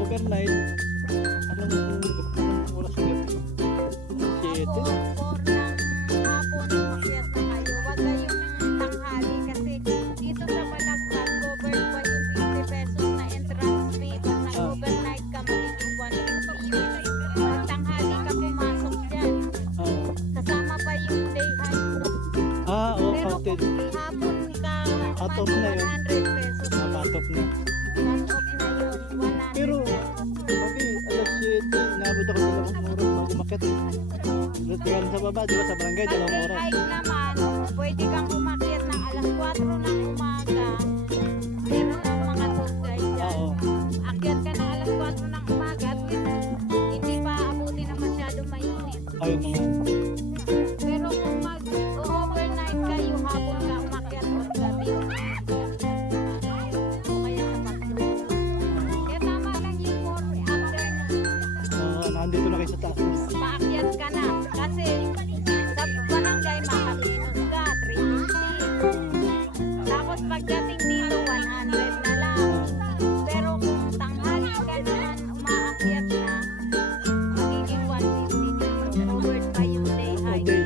overnight. Anong oras ulit? 7? Hapon umakyat na kayo. Huwag kayong tanghali kasi dito sa Malaglag covered pa yung 50 pesos na entrance fee. Pag nag-overnight ka magiging 150. Pag tanghali ka pumasok dyan. Kasama pa yung day hike mo. Pero counted. kung hapon ka, Out of na yun. 100 pesos. Out of na. Cut off na yun. 100 Pero, pesos. okay, alas 7, nabot ako sa dalawang oras bago umakyat eh. Tingnan sa baba, di ba sa barangay, Pag dalawang day oras. hike naman, pwede kang umakyat ng alas 4 ng umaga. Meron ng mga tour guide dyan. Oo. Akyat ka ng alas 4 ng umaga at hindi pa abuti na masyado mainit. Ayun na nga. Pero kung mag-overnight kayo, hapon ka umakyat o gabi. O kaya sa pagluto. Kaya tama lang yung more afternoon. Nandito na kayo sa taas. Paakyat ka na. Kasi sa barangay makalinos ka, 350. Tapos pagdating dito, 100 na lang. Pero kung tanghali ka naman umaakyat na, magiging 150 dito. Covered pa yung day hike. Okay.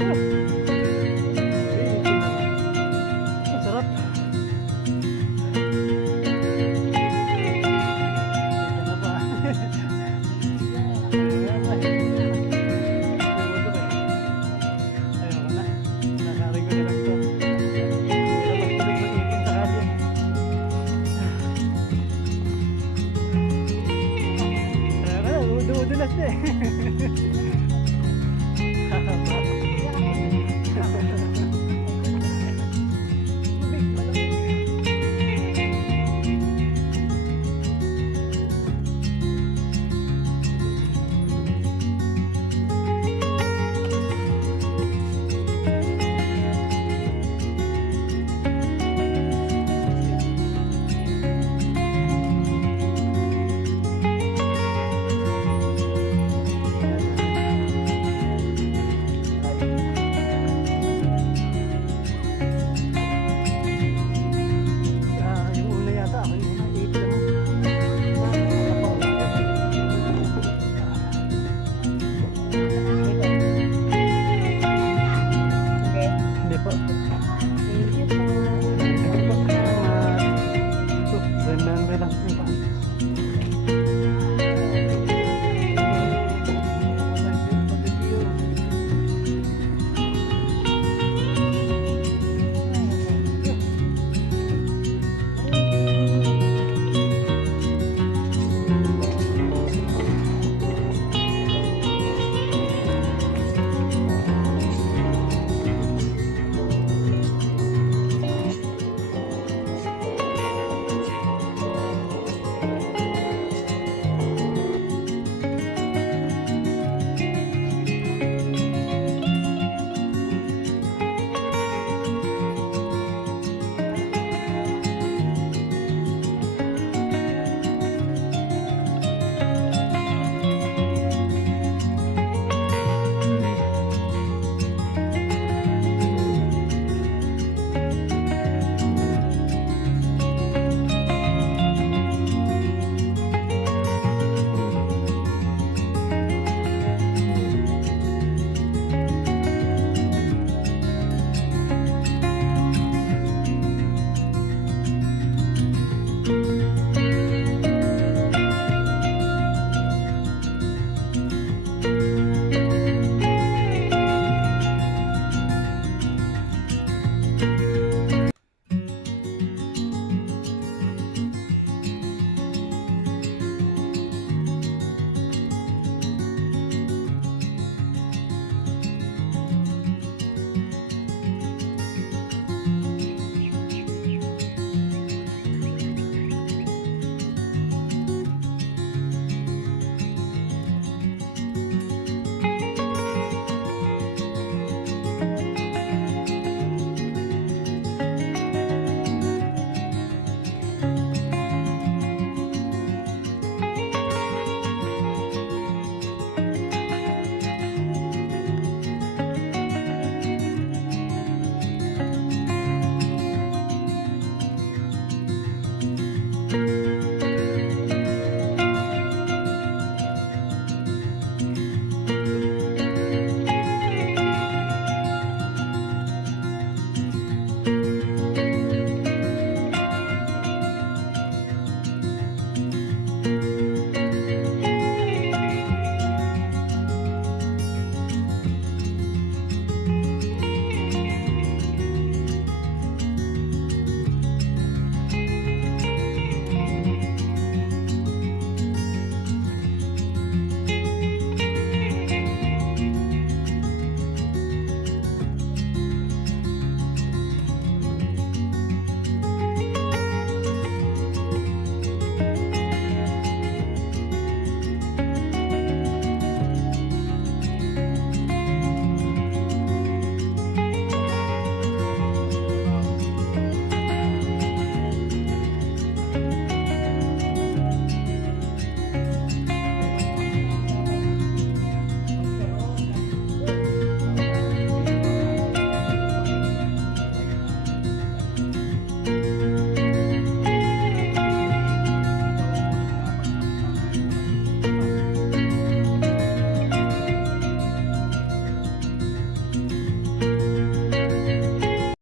Ah.